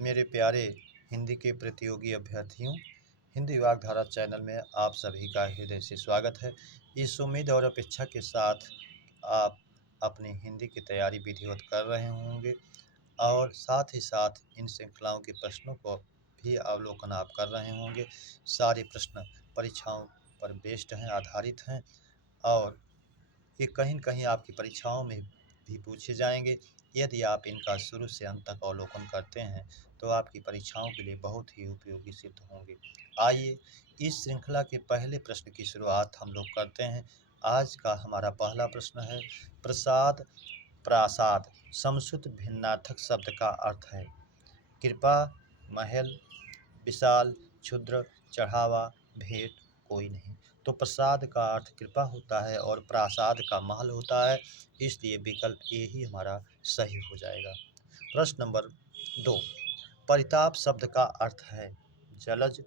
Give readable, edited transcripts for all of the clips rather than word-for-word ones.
मेरे प्यारे हिंदी के प्रतियोगी अभ्यर्थियों, हिंदी वागधारा चैनल में आप सभी का हृदय से स्वागत है। इस उम्मीद और अपेक्षा के साथ आप अपनी हिंदी की तैयारी विधिवत कर रहे होंगे और साथ ही साथ इन श्रृंखलाओं के प्रश्नों को भी अवलोकन आप कर रहे होंगे। सारे प्रश्न परीक्षाओं पर बेस्ड हैं, आधारित हैं और ये कहीं न कहीं आपकी परीक्षाओं में भी पूछे जाएँगे। यदि आप इनका शुरू से अंत तक अवलोकन करते हैं, तो आपकी परीक्षाओं के लिए बहुत ही उपयोगी सिद्ध होंगे। आइए, इस श्रृंखला के पहले प्रश्न की शुरुआत हम लोग करते हैं। आज का हमारा पहला प्रश्न है, प्रसाद, प्रासाद समश्रुत भिन्नार्थक शब्द का अर्थ है। कृपा, महल, विशाल, क्षुद्र, चढ़ावा, भेंट, कोई नहीं। तो प्रसाद का अर्थ कृपा होता है और प्रासाद का महल होता है, इसलिए विकल्प ए ही हमारा सही हो जाएगा। प्रश्न नंबर 2, परिताप शब्द का अर्थ है जलज,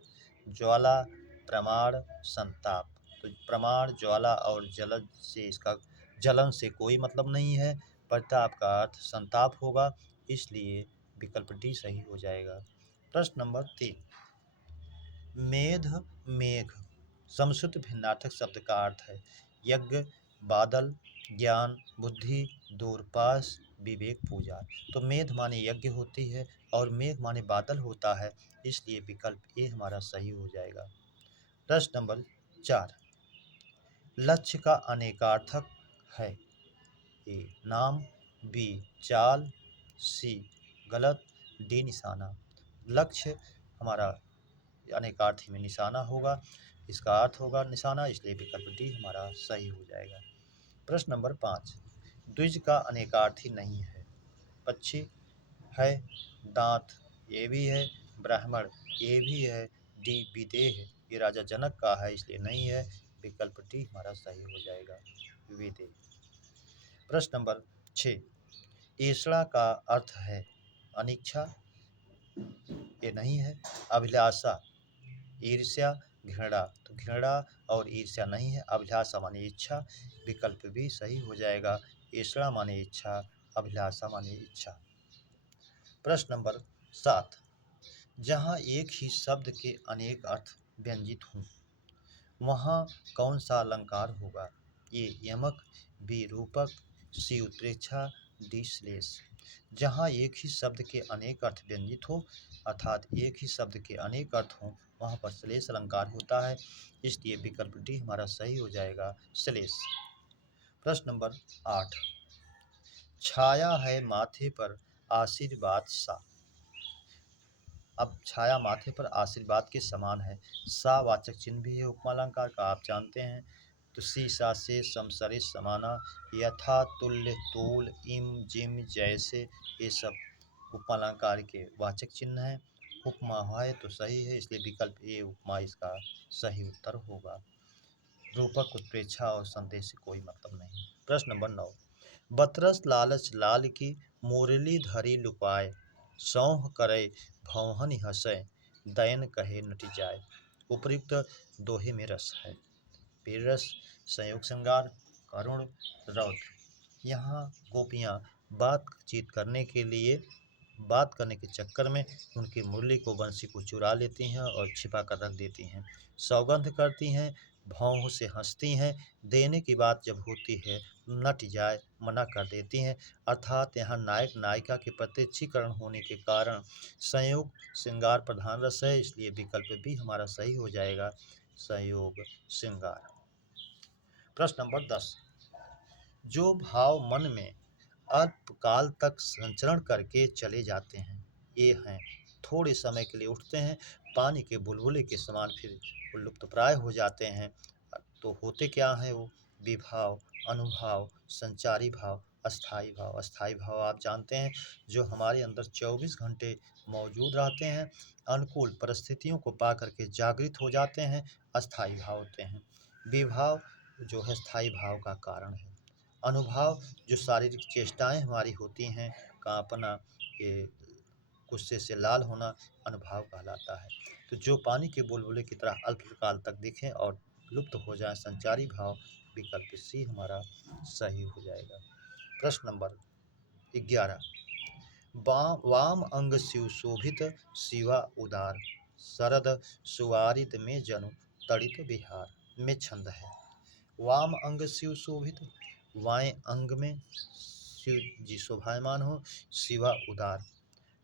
ज्वाला, प्रमाण, संताप। तो प्रमाण, ज्वाला और जलज से इसका जलन से कोई मतलब नहीं है। परिताप का अर्थ संताप होगा, इसलिए विकल्प डी सही हो जाएगा। प्रश्न नंबर 3, मेध, मेघ समश्रुत भिन्नार्थक शब्द का अर्थ है यज्ञ, बादल, ज्ञान, बुद्धि, दूरपास, विवेक, पूजा। तो मेध माने यज्ञ होती है और मेघ माने बादल होता है, इसलिए विकल्प ए हमारा सही हो जाएगा। प्रश्न नंबर 4, लक्ष्य का अनेकार्थक है। ए नाम, बी चाल, सी गलत, डी निशाना। लक्ष्य हमारा अनेकार्थी में निशाना होगा, इसका अर्थ होगा निशाना, इसलिए विकल्प डी हमारा सही हो जाएगा। प्रश्न नंबर 5, द्विज का अनेकार्थी नहीं है। पक्षी है, दांत ये भी है, ब्राह्मण ये भी है, डी विदेह ये राजा जनक का है, इसलिए नहीं है, विकल्प डी हमारा सही हो जाएगा, विदेह। प्रश्न नंबर 6, ईर्ष्या का अर्थ है अनिच्छा, ये नहीं है, अभिलाषा, ईर्ष्या, घृणा। तो घृणा और ईर्ष्या नहीं है, अभिलाषा माने इच्छा, विकल्प भी सही हो जाएगा। ईर्ष्या माने इच्छा, अभिलाषा माने इच्छा। प्रश्न नंबर 7, जहाँ एक ही शब्द के अनेक अर्थ व्यंजित हों, वहाँ कौन सा अलंकार होगा। ए यमक, बी रूपक, सी उत्प्रेक्षा, डी श्लेष। जहाँ एक ही शब्द के अनेक अर्थ व्यंजित हो, अर्थात एक ही शब्द के अनेक अर्थ हों, वहाँ पर श्लेष अलंकार होता है, इसलिए विकल्प डी हमारा सही हो जाएगा, श्लेष। प्रश्न नंबर 8, छाया है माथे पर आशीर्वाद सा। अब छाया माथे पर आशीर्वाद के समान है, सा वाचक चिन्ह भी है उपमा अलंकार का, आप जानते हैं। तो सी सा से सम सरे समाना, यथा, तुल्य, तूल, इम, जिम, जैसे, ये सब उपमा अलंकार के वाचक चिन्ह हैं। उपमा है तो सही है, इसलिए विकल्प ए उपमा इसका सही उत्तर होगा। रूपक, उत्प्रेक्षा और संदेश से कोई मतलब नहीं। प्रश्न नंबर 9, बतरस लालच लाल की, मुरली धरी लुपाए, सौंह करे भौहनि हंसय, दैन कहे नटि जाय। उपर्युक्त दोहे में रस है, पीर रस, संयोग श्रृंगार, करुण, रौद्र। यहाँ गोपियाँ बातचीत करने के लिए बात करने के चक्कर में उनकी मुरली को, बंसी को चुरा लेती हैं और छिपा कर रख देती हैं, सौगंध करती हैं, भौं से हंसती हैं, देने की बात जब होती है नट जाए मना कर देती हैं। अर्थात यहाँ नायक नायिका के प्रत्यक्षीकरण होने के कारण संयोग श्रृंगार प्रधान रस है, इसलिए विकल्प भी हमारा सही हो जाएगा, संयोग श्रृंगार। प्रश्न नंबर 10, जो भाव मन में अल्पकाल तक संचरण करके चले जाते हैं, ये हैं थोड़े समय के लिए उठते हैं, पानी के बुलबुले के समान फिर लुप्तप्राय हो जाते हैं। तो होते क्या हैं वो, विभाव, अनुभाव, संचारी भाव, अस्थाई भाव। अस्थाई भाव आप जानते हैं, जो हमारे अंदर 24 घंटे मौजूद रहते हैं, अनुकूल परिस्थितियों को पा करके जागृत हो जाते हैं, अस्थाई भाव होते हैं। विभाव जो है स्थायी भाव का कारण है। अनुभाव जो शारीरिक चेष्टाएं हमारी होती हैं, कांपना, ये गुस्से से लाल होना, अनुभाव कहलाता है। तो जो पानी के बुलबुले की तरह अल्पकाल तक दिखें और लुप्त हो जाए, संचारी भाव, विकल्प सी हमारा सही हो जाएगा। प्रश्न नंबर 11, वाम अंग शिव शोभित शिवा उदार, शरद सुवारित में जनु तड़ित बिहार में छंद है। वाम अंग शिव शोभित, वाएं अंग में शिव जी शोभायमान हो, शिवा उदार,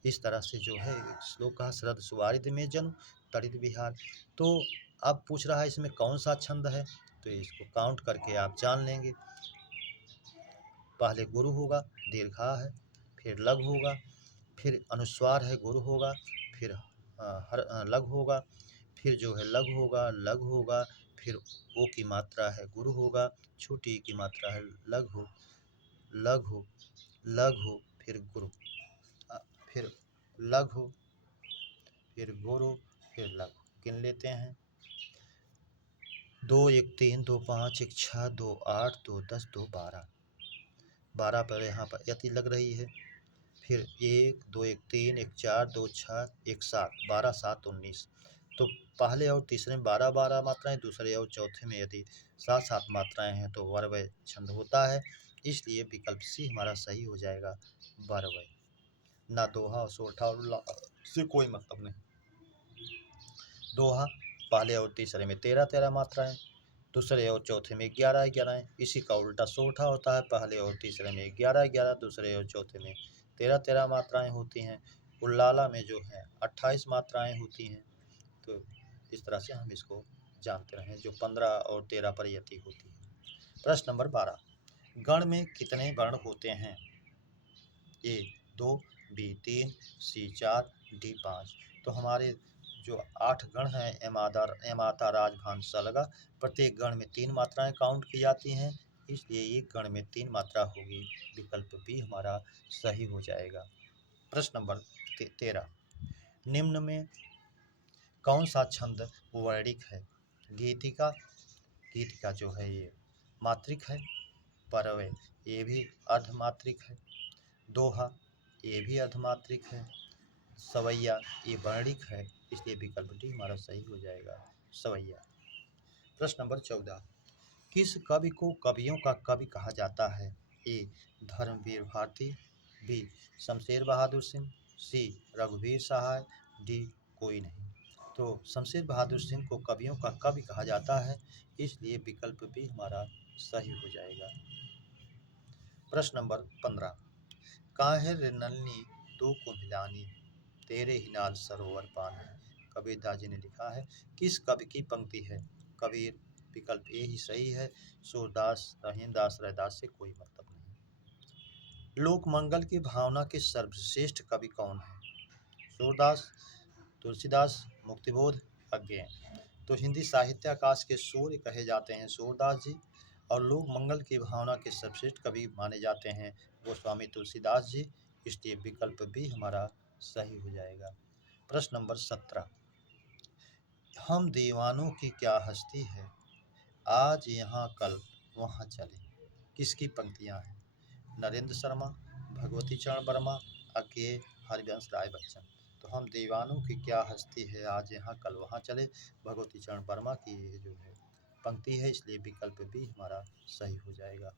इस तरह से जो है श्लोक का शरद सुवारित में जनु तड़ित बिहार। तो अब पूछ रहा है इसमें कौन सा छंद है, तो इसको काउंट करके आप जान लेंगे। पहले गुरु होगा, दीर्घा है, फिर लघु होगा, फिर अनुस्वार है गुरु होगा, फिर लघु होगा, फिर जो है लघु होगा, लघु होगा, फिर ओ की मात्रा है गुरु होगा, छोटी की मात्रा है लघु, लघु, लघु, फिर गुरु, फिर लघु, फिर गुरु, फिर लघु। गिन लेते हैं। 2 1 3 2 5 1 6 2 8 2 10 2 12, 12 पर यहाँ पर यति लग रही है। फिर 1 2 1 3 1 4 2 6 1 7, 12 7 19। तो पहले और तीसरे में 12 12 मात्राएं, दूसरे और चौथे में यदि 7 7 मात्राएं हैं तो वर्वय छंद होता है। इसलिए विकल्प सी हमारा सही हो जाएगा, वर्वय। ना दोहा और सोरठा और ला से कोई मतलब नहीं। दोहा पहले और तीसरे में 13 13 मात्राएं, दूसरे और चौथे में 11 11। इसी का उल्टा सोरठा होता है, पहले और तीसरे में 11 11, दूसरे और चौथे में 13 13 मात्राएं होती हैं। उल्लाला में जो है 28 मात्राएं होती हैं। तो इस तरह से हम इसको जानते रहें, जो 15 और 13 पर यति होती है। प्रश्न नंबर 12, गण में कितने वर्ण होते हैं? ए 2, बी 3, सी 4, डी 5। तो हमारे जो 8 गण हैं, एमाता राजभान सलगा, प्रत्येक गण में 3 मात्राएं काउंट की जाती हैं, इसलिए एक गण में 3 मात्रा होगी। विकल्प बी हमारा सही हो जाएगा। प्रश्न नंबर 13, निम्न में कौन सा छंद वर्णिक है? गीतिका, गीतिका जो है ये मात्रिक है। परवय ये भी अर्धमात्रिक है। दोहा ये भी अर्धमात्रिक है। सवैया ये वर्णिक है, इसलिए विकल्प डी हमारा सही हो जाएगा, सवैया। प्रश्न नंबर 14, किस कवि को कवियों का कवि कहा जाता है? ए धर्मवीर भारती, बी शमशेर बहादुर सिंह, सी रघुवीर सहाय, डी कोई नहीं। तो शमशेर बहादुर सिंह को कवियों का कवि कहा जाता है, इसलिए विकल्प बी हमारा सही हो जाएगा। प्रश्न नंबर 15, काहे रे नन्ही तू को मिलानी, तेरे ही नाल सरोवर पानी। कबीरदास जी ने लिखा है। किस कवि की पंक्ति है? कबीर, विकल्प ए ही सही है। सूरदास, रहीमदास, रैदास से कोई मतलब नहीं। लोक मंगल की भावना के सर्वश्रेष्ठ कवि कौन है? सूरदास, तुलसीदास, मुक्तिबोध, अज्ञेय। तो हिंदी साहित्याकाश के सूर्य कहे जाते हैं सूरदास जी, और लोक मंगल की भावना के सर्वश्रेष्ठ कवि माने जाते हैं गोस्वामी तुलसीदास जी, इसलिए विकल्प भी हमारा सही हो जाएगा। प्रश्न नंबर 17, हम दीवानों की क्या हस्ती है, आज यहाँ कल वहाँ चले। किसकी पंक्तियाँ हैं? नरेंद्र शर्मा, भगवती चरण वर्मा, अज्ञेय, हरिवंश राय बच्चन। तो हम दीवानों की क्या हस्ती है, आज यहाँ कल वहाँ चले, भगवती चरण वर्मा की ये जो है पंक्ति है, इसलिए विकल्प भी हमारा सही हो जाएगा।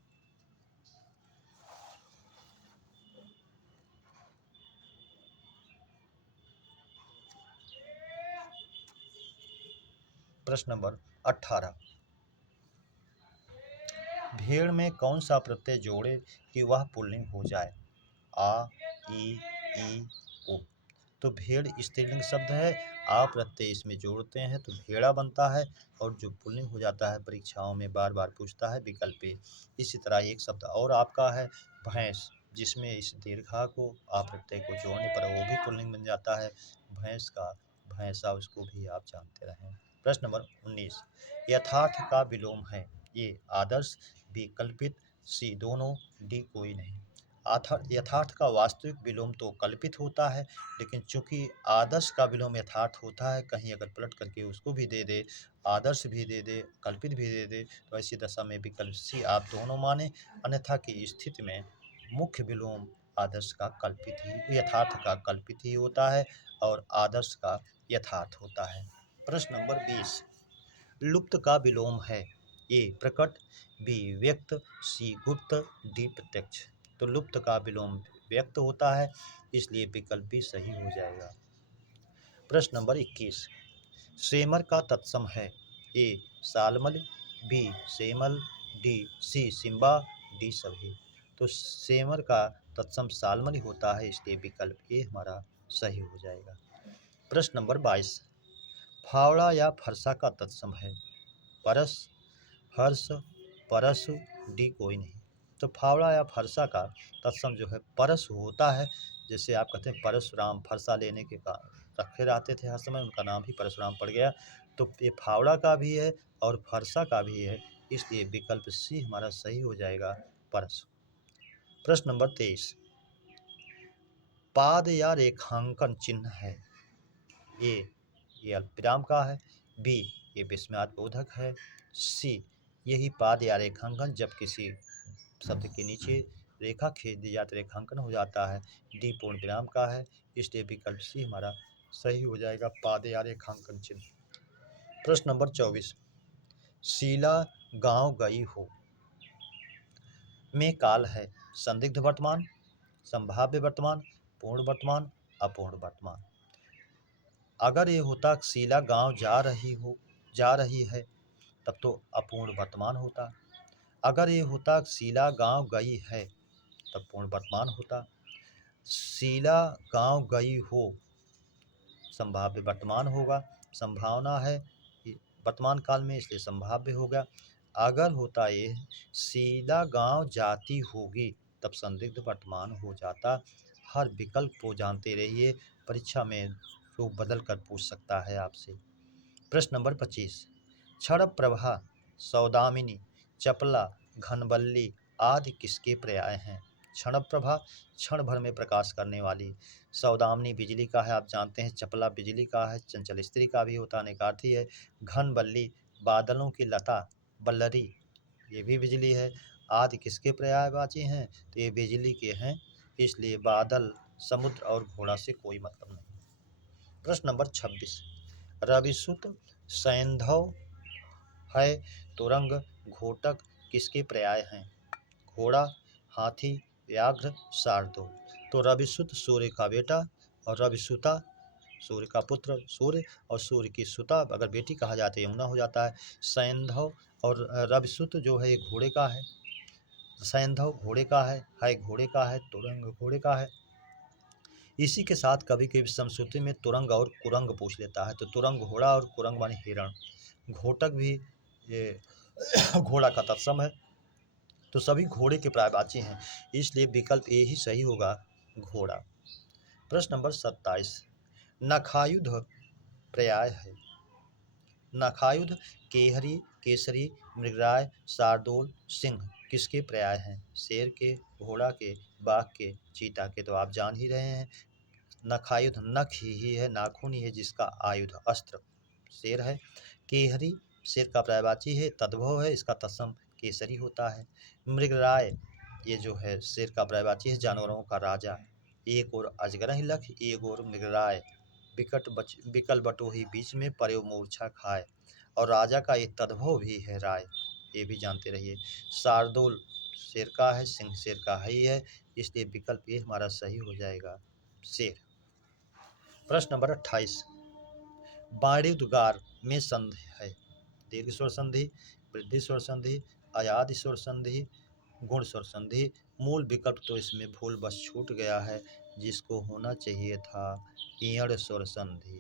प्रश्न नंबर 18, भेड़ में कौन सा प्रत्यय जोड़े कि वह पुल्लिंग हो जाए? आ, ई, ओ। तो भेड़ स्त्रीलिंग शब्द है, आ प्रत्यय इसमें जोड़ते हैं तो भेड़ा बनता है, और जो पुल्लिंग हो जाता है परीक्षाओं में बार बार पूछता है, विकल्प ए। इसी तरह एक शब्द और आपका है भैंस, जिसमें इस दीर्घा को आ प्रत्यय को जोड़ने पर वो भी पुल्लिंग बन जाता है, भैंस का भैंसा, उसको भी आप जानते रहें। प्रश्न नंबर 19, यथार्थ का विलोम है? ये आदर्श, बी कल्पित, सी दोनों, डी कोई नहीं। यथार्थ का वास्तविक विलोम तो कल्पित होता है, लेकिन चूंकि आदर्श का विलोम यथार्थ होता है, कहीं अगर पलट करके उसको भी दे दे, आदर्श भी दे दे, कल्पित भी दे दे, तो ऐसी दशा में विकल्प सी आप दोनों माने। अन्यथा की स्थिति में मुख्य विलोम आदर्श का कल्पित ही, यथार्थ का कल्पित ही होता है, और आदर्श का यथार्थ होता है। प्रश्न नंबर 20, लुप्त का विलोम है? ए प्रकट, बी व्यक्त, सी गुप्त, डी प्रत्यक्ष। तो लुप्त का विलोम व्यक्त होता है, इसलिए विकल्प भी सही हो जाएगा। प्रश्न नंबर 21, सेमर का तत्सम है। ए सालमल, बी सेमल, सी सिम्बा, डी सभी। तो सेमर का तत्सम सालमल होता है, इसलिए विकल्प ए हमारा सही हो जाएगा। प्रश्न नंबर 22, फावड़ा या फरसा का तत्सम है। परस, हर्ष, परसु, डी कोई नहीं। तो फावड़ा या फरसा का तत्सम जो है परस होता है। जैसे आप कहते हैं परशुराम, फरसा लेने के का रखे रहते थे हर समय, उनका नाम ही परशुराम पड़ गया। तो ये फावड़ा का भी है और फरसा का भी है, इसलिए विकल्प सी हमारा सही हो जाएगा, परस। प्रश्न नंबर 23, पाद या रेखांकन चिन्ह है। ए ये अल्पविराम का है, बी ये विस्मयार्थ बोधक है, सी यही पाद या रेखांकन जब किसी शब्द के नीचे रेखा खींच दी जाती रेखांकन हो जाता है, डी पूर्ण विराम का है, इसलिए विकल्प सी हमारा सही हो जाएगा, पाद या रेखांकन चिन्ह। प्रश्न नंबर 24, शीला गांव गई हो में काल है। संदिग्ध वर्तमान, संभाव्य वर्तमान, पूर्ण वर्तमान, अपूर्ण वर्तमान। अगर ये होता शीला गांव जा रही है, तब तो अपूर्ण वर्तमान होता। अगर ये होता शीला गांव गई है, तब पूर्ण वर्तमान होता। शीला गांव गई हो संभाव्य वर्तमान होगा, संभावना है वर्तमान काल में, इसलिए संभाव्य होगा। अगर होता ये शीला गांव जाती होगी, तब संदिग्ध वर्तमान हो जाता। हर विकल्प को जानते रहिए, परीक्षा में रूप बदल कर पूछ सकता है आपसे। प्रश्न नंबर 25, क्षण प्रभा, सौदामिनी, चपला, घनबल्ली आदि किसके पर्याय हैं। क्षण प्रभा क्षण भर में प्रकाश करने वाली, सौदामिनी बिजली का है, आप जानते हैं। चपला बिजली का है, चंचल स्त्री का भी होता अनेकार्थी है। घनबल्ली बादलों की लता, बल्लरी ये भी बिजली है। आदि किसके पर्यायवाची हैं, तो ये बिजली के हैं, इसलिए बादल, समुद्र और घोड़ा से कोई मतलब नहीं। प्रश्न नंबर 26, रविसुत, सैंधव है, तुरंग, घोटक किसके पर्याय हैं। घोड़ा, हाथी, व्याघ्र, शार्दूल। तो रविसुत सूर्य का बेटा और रविसुता सूर्य का पुत्र सूर्य, और सूर्य की सुता अगर बेटी कहा जाता है यमुना हो जाता है। सैंधव और रविसुत जो है घोड़े का है, सैंधव घोड़े का है घोड़े का है, तुरंग घोड़े का है। इसी के साथ कभी कभी समश्रुति में तुरंग और कुरंग पूछ लेता है, तो तुरंग घोड़ा और कुरंग माने हिरण। घोटक भी ये घोड़ा का तत्सम है, तो सभी घोड़े के पर्यायवाची हैं, इसलिए विकल्प ए ही सही होगा, घोड़ा। प्रश्न नंबर 27, नखायुध पर्याय है। नखायुध केहरी, केसरी, मृगराय, शार्दूल, सिंह किसके पर्याय हैं। शेर के, घोड़ा के, बाघ के, चीता के। तो आप जान ही रहे हैं, नखायुध नख ही है, नाखून ही है, जिसका आयुध अस्त्र शेर है। केहरी शेर का पर्यायवाची है, तद्भव है, इसका तत्सम केसरी होता है। मृगराय ये जो है शेर का पर्यायवाची है, जानवरों का राजा। एक और अजगर ही लख, एक और मृगराय, बिकल बटोही बीच में पर्यो मूर्छा खाए। और राजा का एक तद्भव भी है राय, ये भी जानते रहिए। शार्दूल शेर का है, सिंह शेर का ही है, इसलिए विकल्प ये हमारा सही हो जाएगा, शेर। प्रश्न नंबर 28, बाणिउद्गार में संधि है। दीर्घ स्वर संधि, वृद्धि स्वर संधि, अयाद स्वर संधि, गुण स्वर संधि। मूल विकल्प तो इसमें भूल बस छूट गया है, जिसको होना चाहिए था इयड़ स्वर संधि।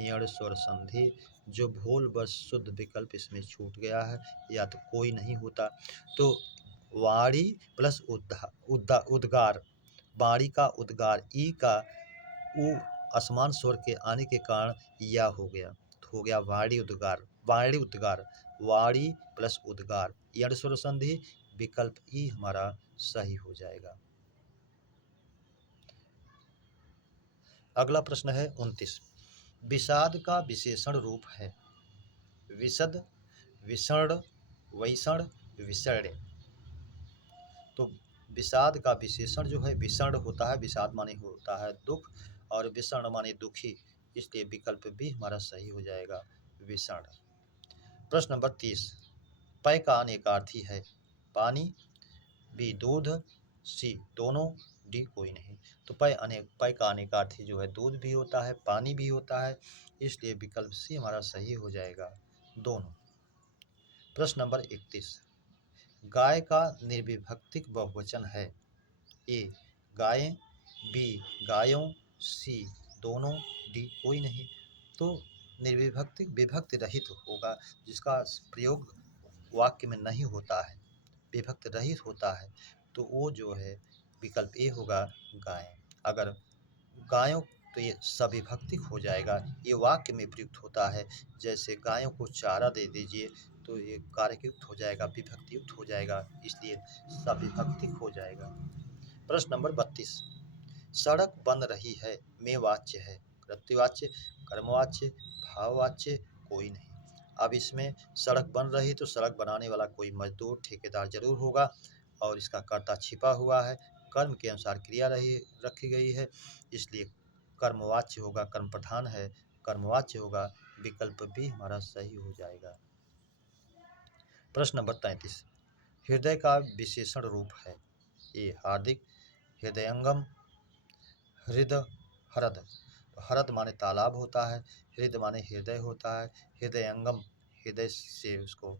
इयड़ स्वर संधि जो भूल बस शुद्ध विकल्प इसमें छूट गया है, या तो कोई नहीं होता। तो वाणी प्लस उद्गार, वाणी का उद्गार, ई का उ असमान स्वर के आने के कारण या हो गया, तो हो गया वाणी उद्गार। वाणी उद्गार, वाणी प्लस उद्गार, यड़ स्वर संधि, विकल्प ई हमारा सही हो जाएगा। अगला प्रश्न है 29, विषाद का विशेषण रूप है। विशद, विषण, वैषण, विषण्य। तो विषाद का विशेषण जो है विषण होता है, विषाद माने होता है दुख, और विषण माने दुखी, इसलिए विकल्प भी हमारा सही हो जाएगा, विषण। प्रश्न नंबर 30, पय का अनेकार्थी है। पानी, बी दूध, सी दोनों, डी कोई नहीं। तो पय का अनेकार्थी जो है दूध भी होता है, पानी भी होता है, इसलिए विकल्प सी हमारा सही हो जाएगा, दोनों। प्रश्न नंबर 31, गाय का निर्विभक्तिक बहुवचन है। ए गायें, बी गायों, सी दोनों, डी कोई नहीं। तो निर्विभक्तिक विभक्ति रहित होगा, जिसका प्रयोग वाक्य में नहीं होता है, विभक्ति रहित होता है, तो वो जो है विकल्प ए होगा, गायें। अगर गायों, तो ये सविभक्तिक हो जाएगा, ये वाक्य में प्रयुक्त होता है। जैसे गायों को चारा दे दीजिए, तो ये कार्ययुक्त हो जाएगा, विभक्तियुक्त हो जाएगा, इसलिए सविभक्तिक हो जाएगा। प्रश्न नंबर 32, सड़क बन रही है में वाच्य है, कृत्यवाच्य, कर्मवाच्य, भाववाच्य, कोई नहीं। अब इसमें सड़क बन रही, तो सड़क बनाने वाला कोई मजदूर, ठेकेदार जरूर होगा, और इसका कर्ता छिपा हुआ है, कर्म के अनुसार क्रिया रखी गई है, इसलिए कर्मवाच्य होगा, कर्म प्रधान है, कर्मवाच्य होगा, विकल्प बी हमारा सही हो जाएगा। प्रश्न नंबर 33, हृदय का विशेषण रूप है। ए हार्दिक, हृदयंगम, हृद, हरद। तो हरद माने तालाब होता है, हृद माने हृदय होता है, हृदयंगम हृदय से उसको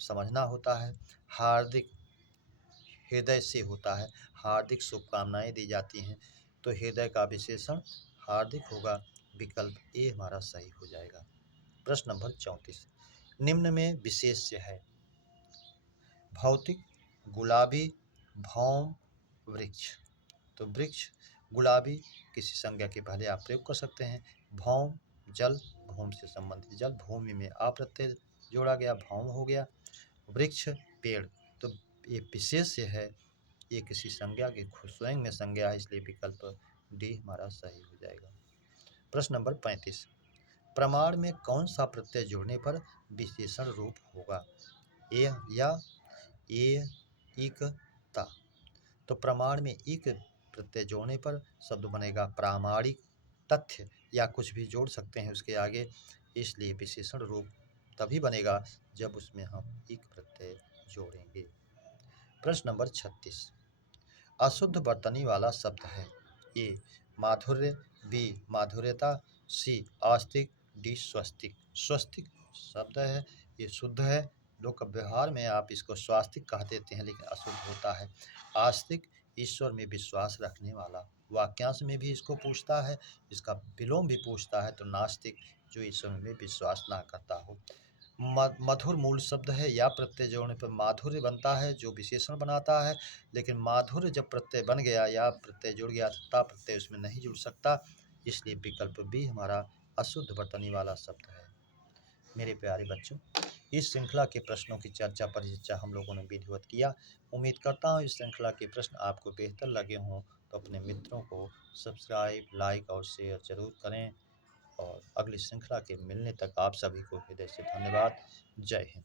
समझना होता है, हार्दिक हृदय से होता है, हार्दिक शुभकामनाएं दी जाती हैं, तो हृदय का विशेषण हार्दिक होगा, विकल्प ए हमारा सही हो जाएगा। प्रश्न नंबर 34, निम्न में विशेष्य है। भौतिक, गुलाबी, भौम, वृक्ष। तो वृक्ष, गुलाबी किसी संज्ञा के पहले आप प्रयोग कर सकते हैं, भौम जल, भूम से संबंधित जल, भूमि में आ प्रत्यय जोड़ा गया, भौम हो गया। वृक्ष पेड़, तो ये विशेष्य है, ये किसी संज्ञा के स्वयं में संज्ञा है, इसलिए विकल्प डी हमारा सही हो जाएगा। प्रश्न नंबर 35, प्रमाण में कौन सा प्रत्यय जोड़ने पर विशेषण रूप होगा। ए या, ए, इक, ता। तो प्रमाण में इक प्रत्यय जोड़ने पर शब्द बनेगा प्रामाणिक, तथ्य या कुछ भी जोड़ सकते हैं उसके आगे, इसलिए विशेषण रूप तभी बनेगा जब उसमें हम इक प्रत्यय जोड़ेंगे। प्रश्न नंबर 36, अशुद्ध वर्तनी वाला शब्द है। ए माधुर्य, बी माधुर्यता, सी आस्तिक, डी स्वस्तिक। स्वस्तिक शब्द है, ये शुद्ध है, लोक व्यवहार में आप इसको स्वास्तिक कह देते हैं, लेकिन अशुद्ध होता है। आस्तिक ईश्वर में विश्वास रखने वाला, वाक्यांश में भी इसको पूछता है, इसका विलोम भी पूछता है, तो नास्तिक जो ईश्वर में विश्वास ना करता हो। मधुर मूल शब्द है, या प्रत्यय जोड़ने पर माधुर्य बनता है जो विशेषण बनाता है, लेकिन माधुर्य जब प्रत्यय बन गया या प्रत्यय जुड़ गया तो ता प्रत्यय उसमें नहीं जुड़ सकता, इसलिए विकल्प बी हमारा अशुद्ध वर्तनी वाला शब्द है। मेरे प्यारे बच्चों, इस श्रृंखला के प्रश्नों की चर्चा परिचर्चा हम लोगों ने विधिवत किया। उम्मीद करता हूँ इस श्रृंखला के प्रश्न आपको बेहतर लगे हों, तो अपने मित्रों को सब्सक्राइब, लाइक और शेयर जरूर करें, और अगली श्रृंखला के मिलने तक आप सभी को हृदय से धन्यवाद। जय हिंद।